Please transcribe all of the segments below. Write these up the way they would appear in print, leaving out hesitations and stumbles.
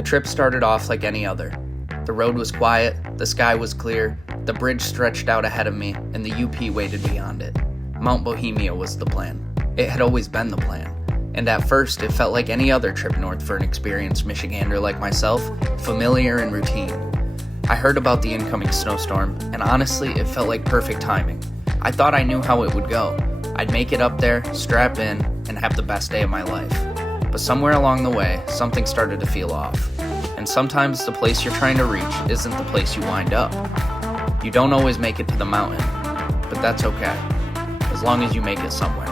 The trip started off like any other. The road was quiet, the sky was clear, the bridge stretched out ahead of me, and the UP waited beyond it. Mount Bohemia was the plan. It had always been the plan. And at first, it felt like any other trip north for an experienced Michigander like myself, familiar and routine. I heard about the incoming snowstorm, and honestly, it felt like perfect timing. I thought I knew how it would go. I'd make it up there, strap in, and have the best day of my life. But somewhere along the way, something started to feel off. And sometimes the place you're trying to reach isn't the place you wind up. You don't always make it to the mountain, but that's okay, as long as you make it somewhere.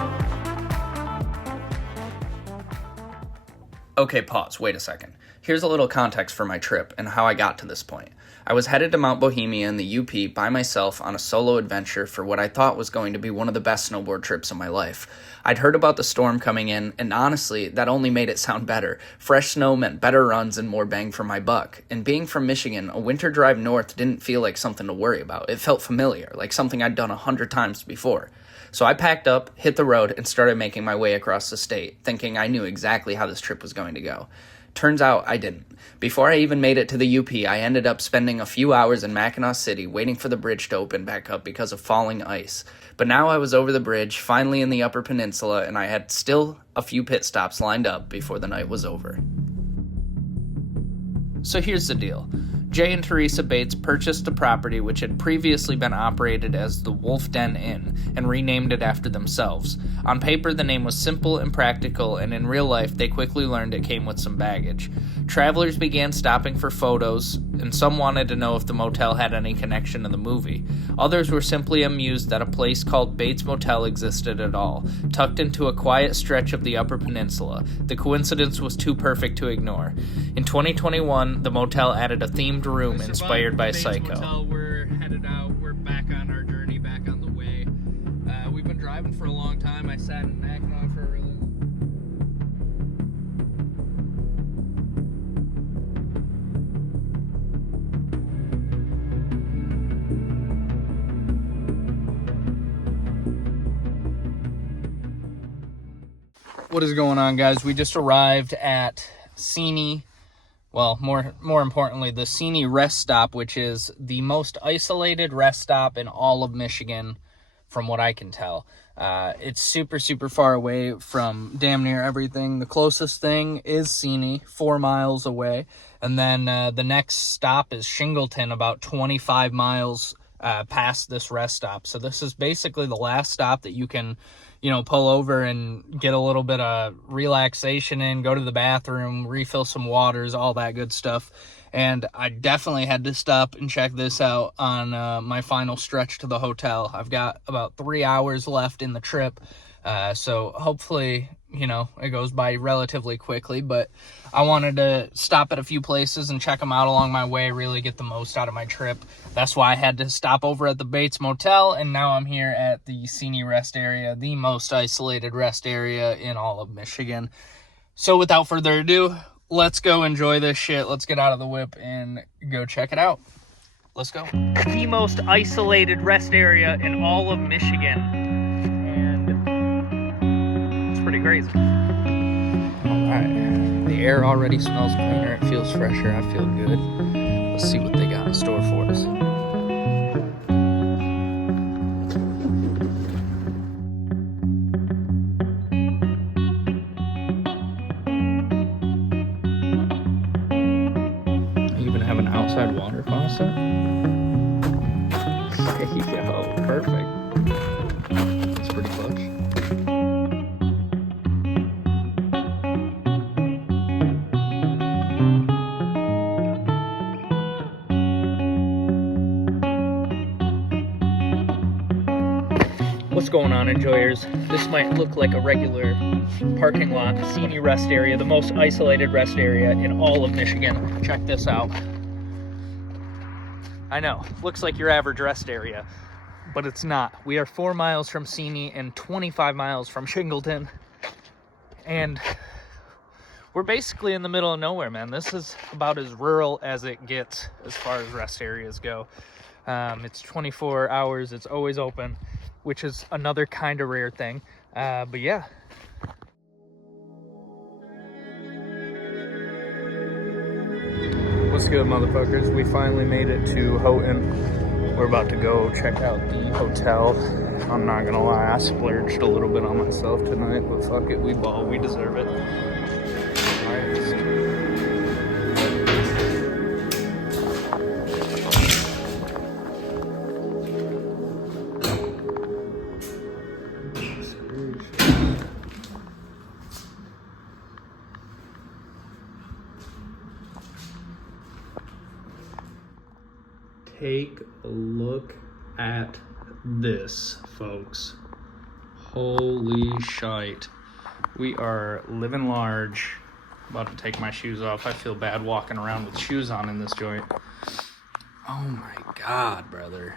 Okay, pause, wait a second. Here's a little context for my trip and how I got to this point. I was headed to Mount Bohemia in the UP by myself on a solo adventure for what I thought was going to be one of the best snowboard trips of my life. I'd heard about the storm coming in, and honestly, that only made it sound better. Fresh snow meant better runs and more bang for my buck. And being from Michigan, a winter drive north didn't feel like something to worry about. It felt familiar, like something I'd done 100 times before. So I packed up, hit the road, and started making my way across the state, thinking I knew exactly how this trip was going to go. Turns out I didn't. Before I even made it to the UP, I ended up spending a few hours in Mackinac City waiting for the bridge to open back up because of falling ice. But now I was over the bridge, finally in the Upper Peninsula, and I had still a few pit stops lined up before the night was over. So here's the deal. Jay and Teresa Bates purchased a property which had previously been operated as the Wolf Den Inn and renamed it after themselves. On paper, the name was simple and practical, and in real life, they quickly learned it came with some baggage. Travelers began stopping for photos, and some wanted to know if the motel had any connection to the movie. Others were simply amused that a place called Bates Motel existed at all, tucked into a quiet stretch of the Upper Peninsula. The coincidence was too perfect to ignore. In 2021, the motel added a themed room inspired by Psycho. Motel, we're headed out. We're back on our journey, back on the way. We've been driving for a long time. I sat in Mackinac for a really What is going on, guys? We just arrived at Seney. Well, more importantly, the Seney rest stop, which is the most isolated rest stop in all of Michigan, from what I can tell. It's super, super far away from damn near everything. The closest thing is Seney, 4 miles away. And then the next stop is Shingleton, about 25 miles past this rest stop. So this is basically the last stop that you can, pull over and get a little bit of relaxation in, go to the bathroom, refill some waters, all that good stuff. And I definitely had to stop and check this out on my final stretch to the hotel. I've got about 3 hours left in the trip, so hopefully, it goes by relatively quickly. But I wanted to stop at a few places and check them out along my way, really get the most out of my trip. That's why I had to stop over at the Bates Motel, and now I'm here at the Seney Rest Area, the most isolated rest area in all of Michigan. So without further ado, let's go enjoy this shit. Let's get out of the whip and go check it out. Let's go. The most isolated rest area in all of Michigan. And it's pretty crazy. Alright. The air already smells cleaner. It feels fresher. I feel good. Let's see what they got in store for us. Outside water faucet. Yo, perfect. That's pretty clutch. What's going on, enjoyers? This might look like a regular parking lot, Seney Rest Area, the most isolated rest area in all of Michigan. Check this out. I know, looks like your average rest area, but it's not. We are 4 miles from Seney and 25 miles from Shingleton, and we're basically in the middle of nowhere, man. This is about as rural as it gets as far as rest areas go. It's 24 hours, it's always open, which is another kind of rare thing, but yeah. What's good, motherfuckers? We finally made it to Houghton. We're about to go check out the hotel. I'm not gonna lie, I splurged a little bit on myself tonight, but fuck it, we ball, we deserve it. Take a look at this, folks. Holy shite. We are living large. About to take my shoes off. I feel bad walking around with shoes on in this joint. Oh my God, brother.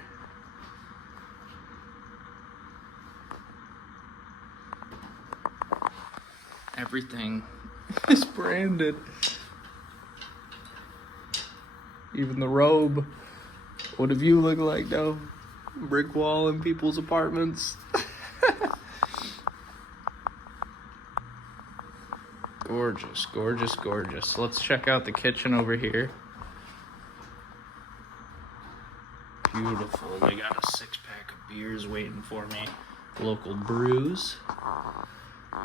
Everything is branded. Even the robe. What do you look like, though? Brick wall in people's apartments. Gorgeous, gorgeous, gorgeous. Let's check out the kitchen over here. Beautiful. They got a 6-pack of beers waiting for me. Local brews.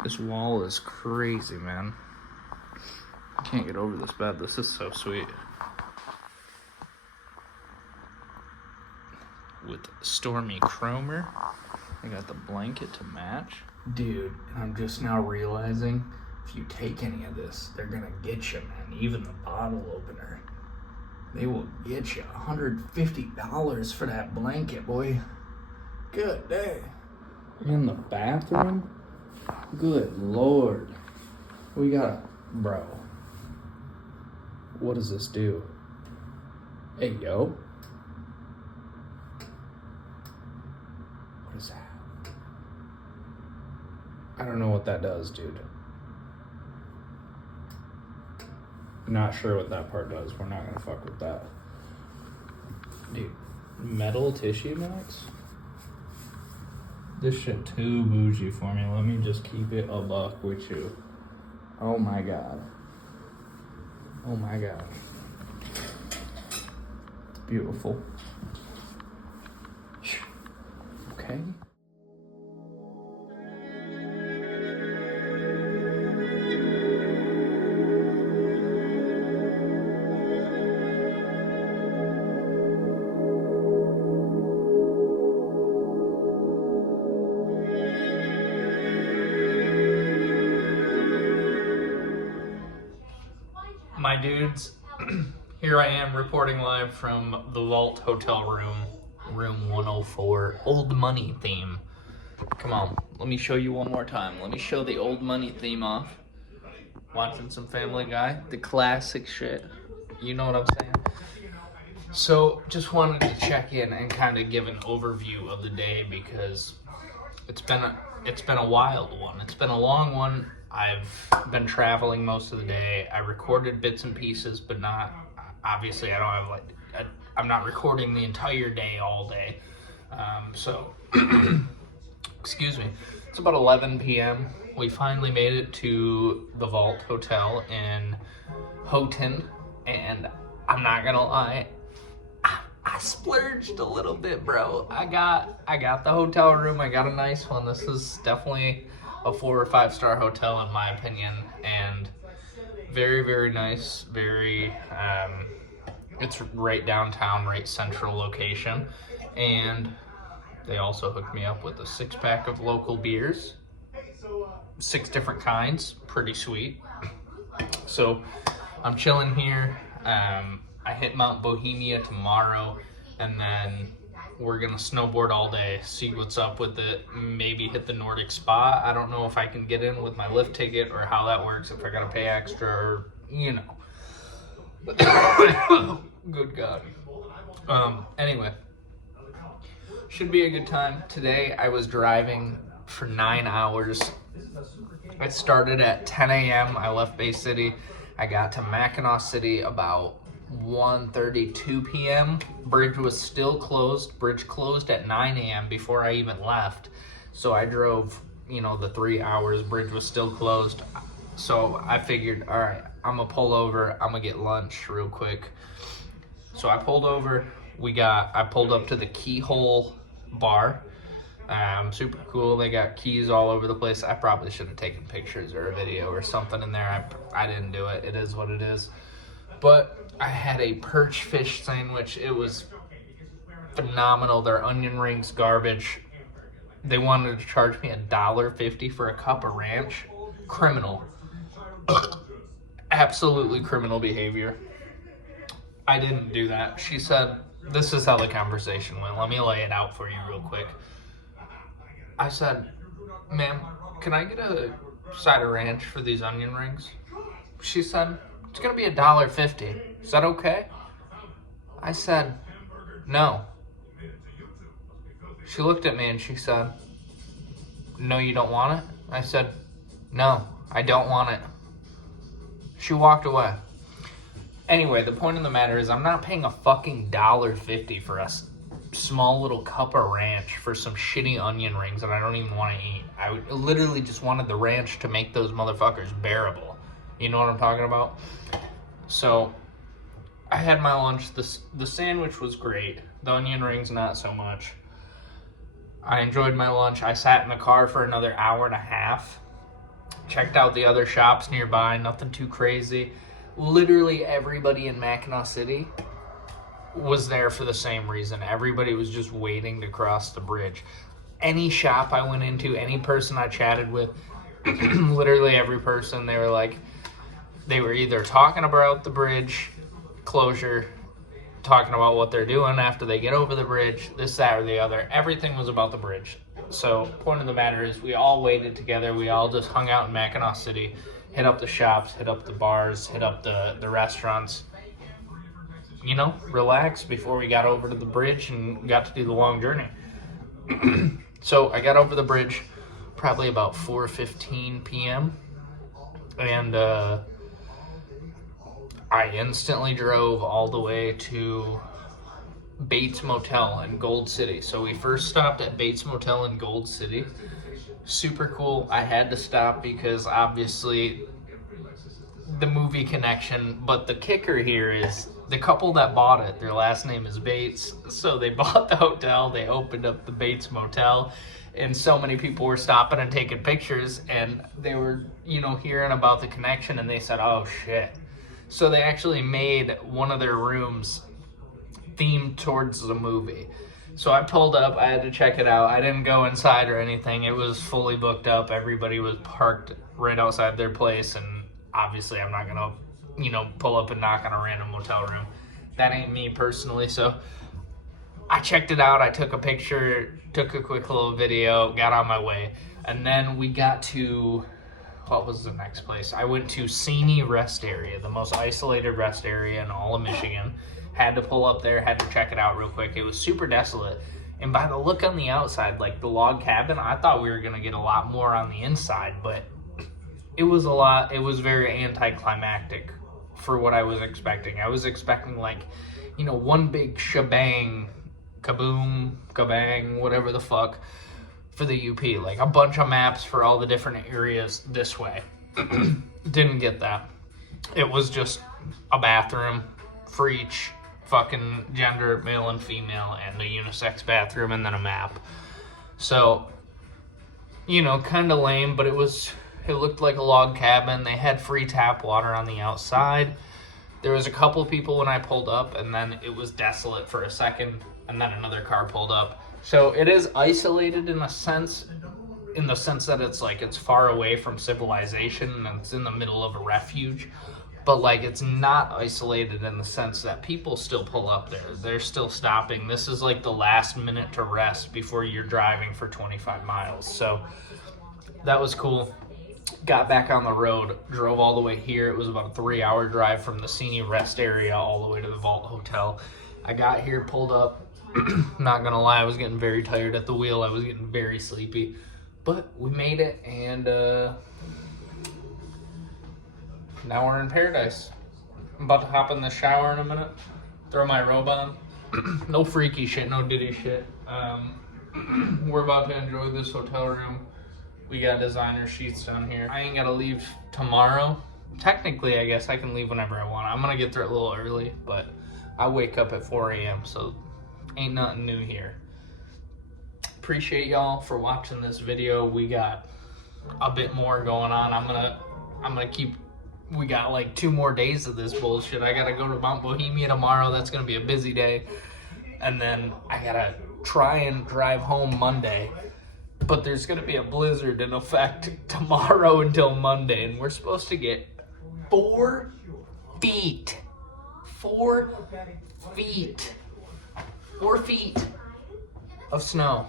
This wall is crazy, man. I can't get over this bed. This is so sweet. With Stormy Cromer. I got the blanket to match. Dude, I'm just now realizing if you take any of this, they're gonna get you, man. Even the bottle opener. They will get you $150 for that blanket, boy. Good day. In the bathroom? Good Lord. We got bro. What does this do? Hey, yo. What is that? I don't know what that does, dude. Not sure what that part does. We're not gonna fuck with that. Dude, metal tissue max? This shit too bougie for me. Let me just keep it a buck with you. Oh my God. Oh my God. It's beautiful. Okay. My dudes, here I am reporting live from the Vault Hotel room 104, old money theme. Come on, let me show you one more time. Let me show the old money theme off. Watching some Family Guy, the classic shit. You know what I'm saying? So, just wanted to check in and kind of give an overview of the day because it's been a wild one. It's been a long one. I've been traveling most of the day. I recorded bits and pieces, but not, obviously I don't have I'm not recording the entire day all day. So, excuse me. It's about 11 p.m. We finally made it to the Vault Hotel in Houghton, and I'm not gonna lie, I splurged a little bit, bro. I got the hotel room. I got a nice one. This is definitely a 4 or 5 star hotel in my opinion, and very, very nice. Very, it's right downtown, right central location, and they also hooked me up with a 6-pack of local beers, 6 different kinds. Pretty sweet. So I'm chilling here. I hit Mount Bohemia tomorrow, and then we're gonna snowboard all day, see what's up with it, maybe hit the Nordic Spa. I don't know if I can get in with my lift ticket or how that works, if I gotta pay extra or, you know. Good God. Anyway, should be a good time. Today I was driving for 9 hours. I started at 10 a.m. I left Bay City. I got to Mackinac City about 1:32 p.m. Bridge was still closed. Bridge closed at 9 a.m. before I even left. So I drove, the 3 hours. Bridge was still closed. So I figured, all right, I'm gonna pull over, I'm gonna get lunch real quick. So I pulled over, I pulled up to the Keyhole bar. Super cool. They got keys all over the place. I probably should have taken pictures or a video or something in there. I didn't do it. It is what it is. But I had a perch fish sandwich. It was phenomenal. Their onion rings, garbage. They wanted to charge me $1.50 for a cup of ranch. Criminal. Absolutely criminal behavior. I didn't do that. She said, this is how the conversation went. Let me lay it out for you real quick. I said, ma'am, can I get a side of ranch for these onion rings? She said, it's going to be $1.50. Is that okay? I said, no. She looked at me and she said, no, you don't want it? I said, no, I don't want it. She walked away. Anyway, the point of the matter is I'm not paying a fucking $1.50 for a small little cup of ranch for some shitty onion rings that I don't even want to eat. I literally just wanted the ranch to make those motherfuckers bearable. You know what I'm talking about? So I had my lunch. The sandwich was great. The onion rings, not so much. I enjoyed my lunch. I sat in the car for another hour and a half. Checked out the other shops nearby. Nothing too crazy. Literally everybody in Mackinac City was there for the same reason. Everybody was just waiting to cross the bridge. Any shop I went into, any person I chatted with, literally every person, they were either talking about the bridge closure, talking about what they're doing after they get over the bridge, this, that, or the other. Everything was about the bridge. So, point of the matter is, we all waited together. We all just hung out in Mackinac City, hit up the shops, hit up the bars, hit up the restaurants. You know, relax before we got over to the bridge and got to do the long journey. So I got over the bridge probably about 4:15 p.m. and I instantly drove all the way to Bates Motel in Gold City. So we first stopped at Bates Motel in Gold City. Super cool. I had to stop because obviously the movie connection, but the kicker here is the couple that bought it, their last name is Bates, so they bought the hotel, they opened up the Bates Motel, and so many people were stopping and taking pictures, and they were, hearing about the connection, and they said, oh shit. So they actually made one of their rooms themed towards the movie. So I pulled up, I had to check it out. I didn't go inside or anything. It was fully booked up. Everybody was parked right outside their place, and obviously I'm not gonna pull up and knock on a random motel room. That ain't me personally. So I checked it out. I took a picture, took a quick little video, got on my way. And then we got to, what was the next place? I went to Seney Rest Area, the most isolated rest area in all of Michigan. Had to pull up there, had to check it out real quick. It was super desolate. And by the look on the outside, like the log cabin, I thought we were gonna get a lot more on the inside, but it was very anticlimactic for what I was expecting. I was expecting one big shebang, kaboom, kabang, whatever the fuck, for the UP. Like a bunch of maps for all the different areas this way. Didn't get that. It was just a bathroom for each fucking gender, male and female, and a unisex bathroom, and then a map. So, kind of lame, but it looked like a log cabin. They had free tap water on the outside. There was a couple people when I pulled up, and then it was desolate for a second, and then another car pulled up. So it is isolated in the sense that it's far away from civilization, and it's in the middle of a refuge. But it's not isolated in the sense that people still pull up there. They're still stopping. This is the last minute to rest before you're driving for 25 miles. So that was cool. Got back on the road, drove all the way here. It was about a 3-hour drive from the Seney Rest Area all the way to the Vault Hotel. I got here, pulled up. Not gonna lie, I was getting very tired at the wheel. I was getting very sleepy. But we made it, and now we're in paradise. I'm about to hop in the shower in a minute, throw my robe on. No freaky shit, no ditty shit. We're about to enjoy this hotel room. We got designer sheets down here. I ain't gotta leave tomorrow. technically, I guess I can leave whenever I want. I'm gonna get there a little early, but I wake up at 4 a.m., so ain't nothing new here. Appreciate y'all for watching this video. We got a bit more going on. I'm gonna keep. We got like 2 more days of this bullshit. I gotta go to Mount Bohemia tomorrow. That's gonna be a busy day, and then I gotta try and drive home Monday. But there's gonna be a blizzard in effect tomorrow until Monday, and we're supposed to get 4 feet. 4 feet. 4 feet of snow.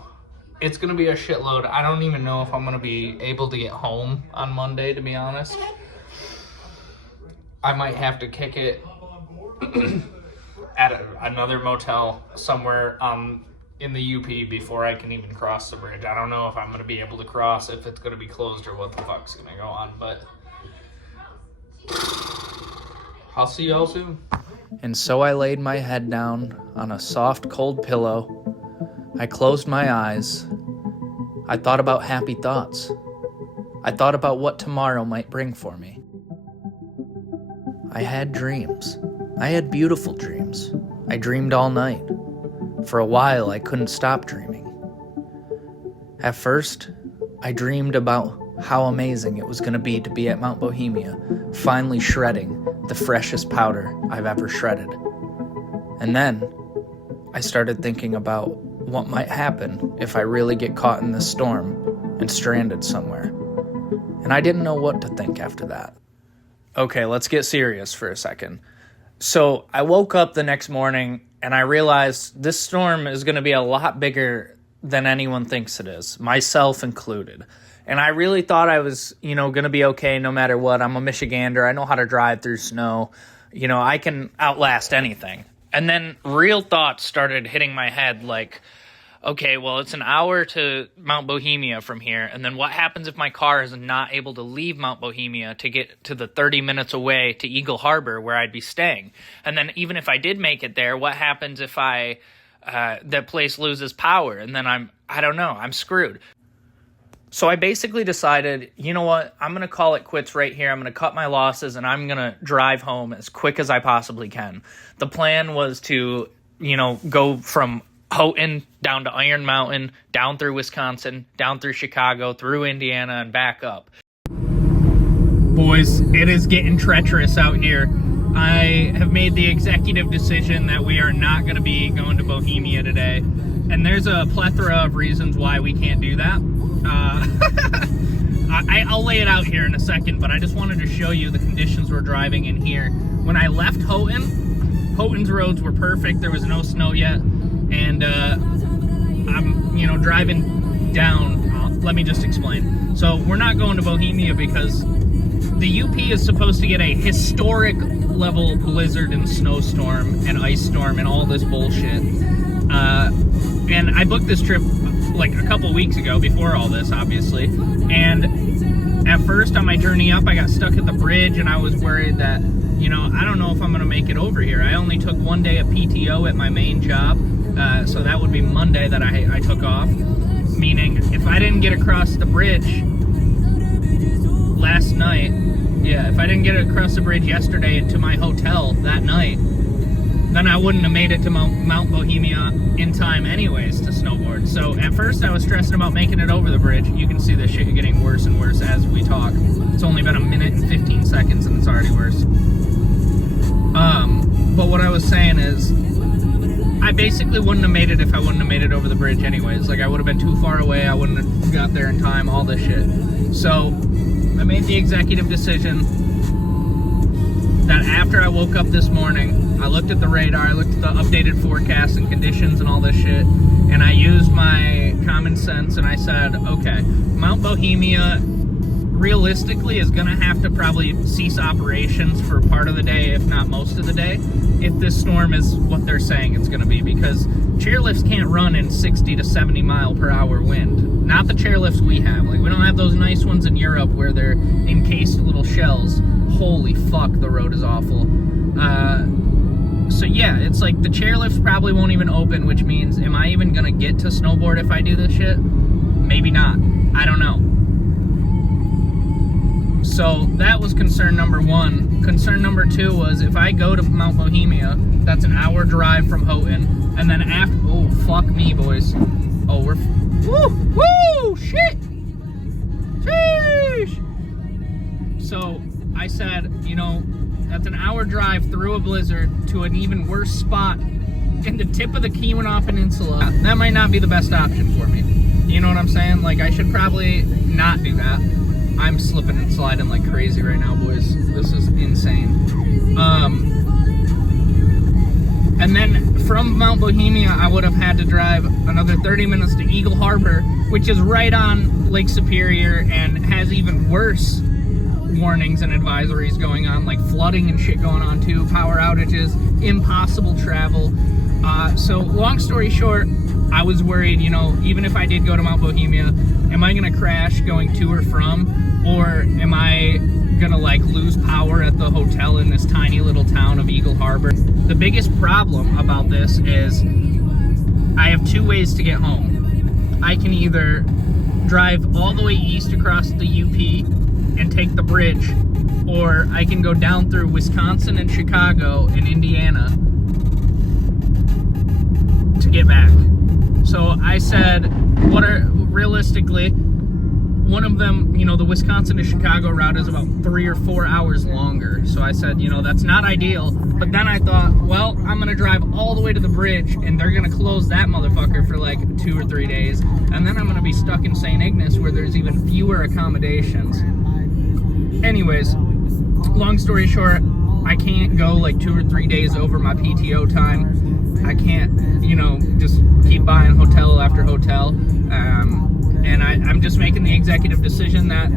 It's gonna be a shitload. I don't even know if I'm gonna be able to get home on Monday, to be honest. I might have to kick it at another motel somewhere in the UP before I can even cross the bridge. I don't know if I'm gonna be able to cross, if it's gonna be closed, or what the fuck's gonna go on, but I'll see y'all soon. And so I laid my head down on a soft, cold pillow. I closed my eyes. I thought about happy thoughts. I thought about what tomorrow might bring for me. I had dreams. I had beautiful dreams. I dreamed all night. For a while, I couldn't stop dreaming. At first, I dreamed about how amazing it was going to be at Mount Bohemia, finally shredding the freshest powder I've ever shredded. And then, I started thinking about what might happen if I really get caught in this storm and stranded somewhere. And I didn't know what to think after that. Okay, let's get serious for a second. So I woke up the next morning and I realized this storm is going to be a lot bigger than anyone thinks it is, myself included. And I really thought I was, going to be okay no matter what. I'm a Michigander. I know how to drive through snow. I can outlast anything. And then real thoughts started hitting my head like, okay, well, it's an hour to Mount Bohemia from here, and then what happens if my car is not able to leave Mount Bohemia to get to the 30 minutes away to Eagle Harbor where I'd be staying? And then even if I did make it there, what happens if that place loses power, and then I don't know, I'm screwed. So I basically decided, you know what, I'm going to call it quits right here. I'm going to cut my losses, and I'm going to drive home as quick as I possibly can. The plan was to, go from Houghton down to Iron Mountain, down through Wisconsin, down through Chicago, through Indiana, and back up. Boys, it is getting treacherous out here. I have made the executive decision that we are not going to be going to Bohemia today. And there's a plethora of reasons why we can't do that. I'll lay it out here in a second, but I just wanted to show you the conditions we're driving in here. When I left Houghton's roads were perfect. There was no snow yet. And I'm, driving down. Let me just explain. So we're not going to Bohemia because the UP is supposed to get a historic level blizzard and snowstorm and ice storm and all this bullshit. And I booked this trip like a couple weeks ago, before all this, obviously. And at first on my journey up, I got stuck at the bridge and I was worried that, I don't know if I'm going to make it over here. I only took 1 day of PTO at my main job. So that would be Monday that I took off. Meaning, if I didn't get across the bridge last night, if I didn't get across the bridge yesterday to my hotel that night, then I wouldn't have made it to Mount Bohemia in time anyways to snowboard. So at first I was stressing about making it over the bridge. You can see this shit getting worse and worse as we talk. It's only been 1 minute and 15 seconds and it's already worse. But what I was saying is, I basically wouldn't have made it if I wouldn't have made it over the bridge anyways. Like, I would have been too far away, I wouldn't have got there in time, all this shit. So, I made the executive decision that after I woke up this morning, I looked at the radar, I looked at the updated forecasts and conditions and all this shit, and I used my common sense and I said, okay, Mount Bohemia realistically is going to have to probably cease operations for part of the day, if not most of the day, if this storm is what they're saying it's going to be, because chairlifts can't run in 60 to 70 mile per hour wind. Not the chairlifts we have. Like, we don't have those nice ones in Europe where they're encased little shells. Holy fuck, the road is awful. So yeah, it's like the chairlifts probably won't even open, which means, am I even going to get to snowboard if I do this shit? Maybe not. I don't know. So that was concern number one. Concern number two was if I go to Mount Bohemia, that's an hour drive from Houghton, and then after, oh, fuck me, boys. Oh, we're, woo, shit. Sheesh. So I said, you know, that's an hour drive through a blizzard to an even worse spot in the tip of the Keweenaw Peninsula. That might not be the best option for me. You know what I'm saying? Like, I should probably not do that. I'm slipping and sliding like crazy right now, boys. This is insane. And then from Mount Bohemia, I would have had to drive another 30 minutes to Eagle Harbor, which is right on Lake Superior and has even worse warnings and advisories going on, like flooding and shit going on too, power outages, impossible travel. So long story short, I was worried, you know, even if I did go to Mount Bohemia, am I gonna crash going to or from, or am I gonna like lose power at the hotel in this tiny little town of Eagle Harbor? The biggest problem about this is I have two ways to get home. I can either drive all the way east across the UP and take the bridge, or I can go down through Wisconsin and Chicago and Indiana to get back. So I said, what are realistically, one of them, you know, the Wisconsin to Chicago route is about 3 or 4 hours longer. So I said, you know, that's not ideal. But then I thought, well, I'm gonna drive all the way to the bridge and they're gonna close that motherfucker for like 2 or 3 days. And then I'm gonna be stuck in St. Ignace where there's even fewer accommodations. Anyways, long story short, I can't go like 2 or 3 days over my PTO time. I can't, you know, just keep buying hotel after hotel. And I'm just making the executive decision that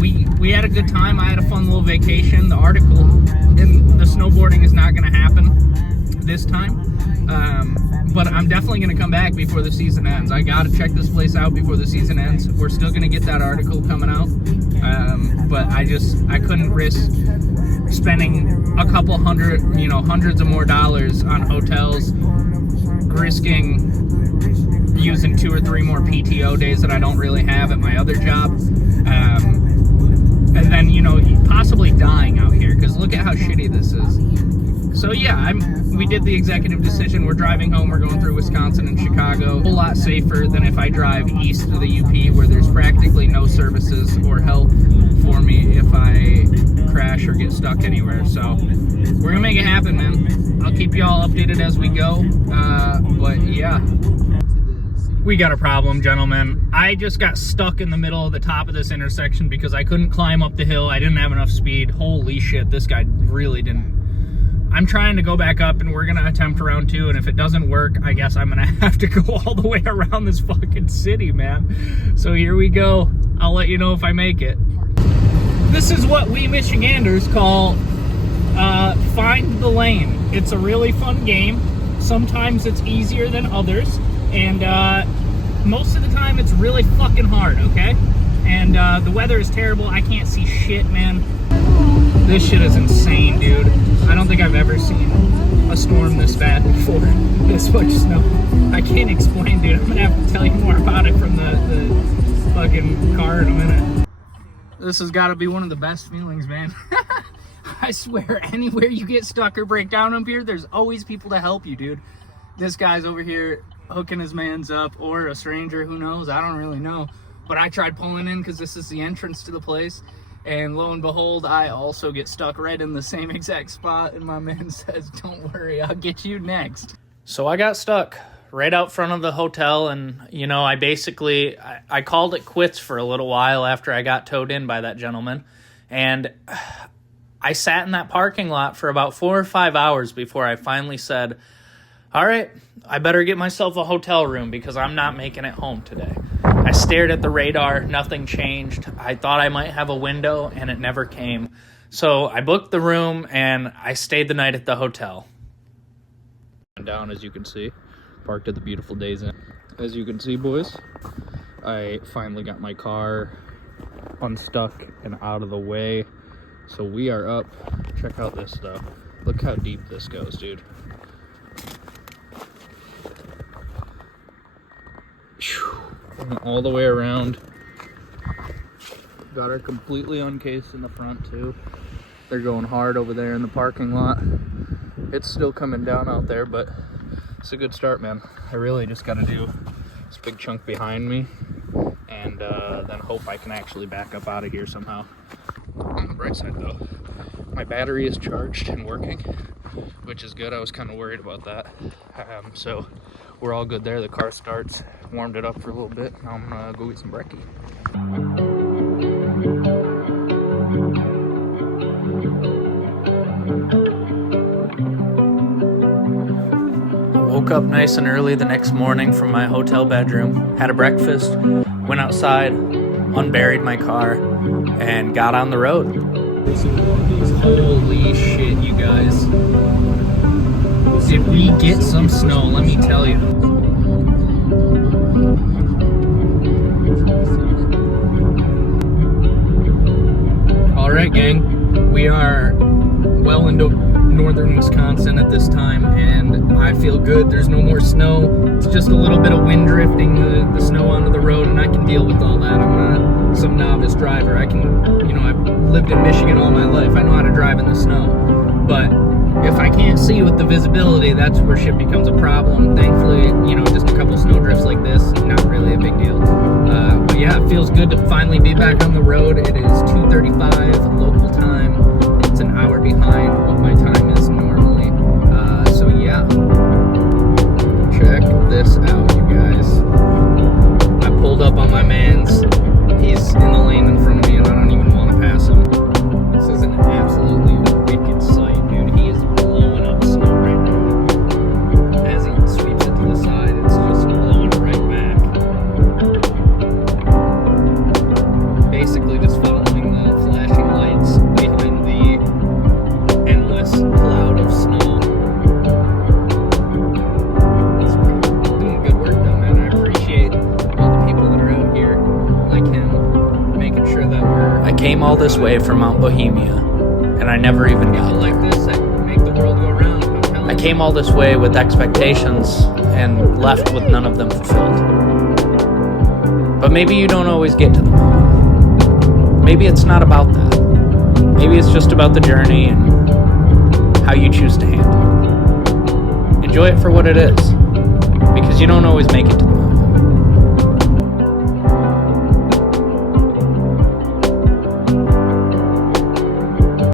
we had a good time. I had a fun little vacation. The article in the snowboarding is not going to happen this time. But I'm definitely going to come back before the season ends. I got to check this place out before the season ends. We're still going to get that article coming out. But I couldn't risk spending a couple hundred, you know, hundreds of more dollars on hotels, risking using 2 or 3 more PTO days that I don't really have at my other job. And then, you know, possibly dying out here, because look at how shitty this is. So yeah, we did the executive decision. We're driving home. We're going through Wisconsin and Chicago. A whole lot safer than if I drive east of the UP, where there's practically no services or help for me if I crash or get stuck anywhere. So we're gonna make it happen, man. I'll keep you all updated as we go. But yeah. We got a problem, gentlemen. I just got stuck in the middle of the top of this intersection because I couldn't climb up the hill. I didn't have enough speed. Holy shit, this guy really didn't. I'm trying to go back up and we're gonna attempt round 2, and if it doesn't work, I guess I'm gonna have to go all the way around this fucking city, man. So here we go. I'll let you know if I make it. This is what we Michiganders call Find the Lane. It's a really fun game. Sometimes it's easier than others. And most of the time it's really fucking hard, okay? And the weather is terrible. I can't see shit, man. This shit is insane, dude. I don't think I've ever seen a storm this bad before. This much snow. I can't explain, dude. I'm gonna have to tell you more about it from the fucking car in a minute. This has got to be one of the best feelings, man. I swear, anywhere you get stuck or break down up here, there's always people to help you, dude. This guy's over here hooking his mans up, or a stranger, who knows, I don't really know. But I tried pulling in because this is the entrance to the place, and lo and behold, I also get stuck right in the same exact spot, and my man says, don't worry, I'll get you next. So I got stuck right out front of the hotel, and you know, I called it quits for a little while after I got towed in by that gentleman, and I sat in that parking lot for about 4 or 5 hours before I finally said, all right, I better get myself a hotel room because I'm not making it home today. I stared at the radar, nothing changed. I thought I might have a window, and it never came. So I booked the room, and I stayed the night at the hotel. Down, as you can see, parked at the beautiful Days Inn. As you can see, boys, I finally got my car unstuck and out of the way. So we are up. Check out this, though. Look how deep this goes, dude. All the way around Got her completely uncased in the front too. They're going hard over there in the parking lot. It's still coming down out there, but it's a good start, man. I really just got to do this big chunk behind me and then hope I can actually back up out of here somehow. On the bright side though, my battery is charged and working, which is good. I was kind of worried about that. So we're all good there. The car starts, warmed it up for a little bit. Now I'm gonna go get some brekkie. Woke up nice and early the next morning from my hotel bedroom, had a breakfast, went outside, unburied my car, and got on the road. Holy shit, you guys. Did we get some snow, let me tell you. Alright, gang, we are well into northern Wisconsin at this time, and I feel good. There's no more snow. It's just a little bit of wind drifting the snow onto the road, and I can deal with all that. I'm not some novice driver. I can, you know, I've lived in Michigan all my life. I know how to drive in the snow. But if I can't see with the visibility, that's where shit becomes a problem. Thankfully, you know, just a couple snow drifts like this, not really a big deal. But yeah, it feels good to finally be back on the road. It is 2:35 local time. It's an hour behind what my time is normally. So yeah, check this out, you guys. I pulled up on my man's. He's in the lane in front of me, and I don't even want to pass him. This is an absolutely wicked sight, dude. He is blowing up snow right now. As he sweeps it to the side, it's just blowing right back. Basically just following the flashing lights behind the endless cloud of snow. He's doing good work though, man. I appreciate all the people that are out here like him, making sure that I came all this way from Mount Bohemia, and I never even got there. Like this, I make the world go round. I came all this way with expectations and left with none of them fulfilled. But maybe you don't always get to the moment. Maybe it's not about that. Maybe it's just about the journey and how you choose to handle it. Enjoy it for what it is, because you don't always make it to the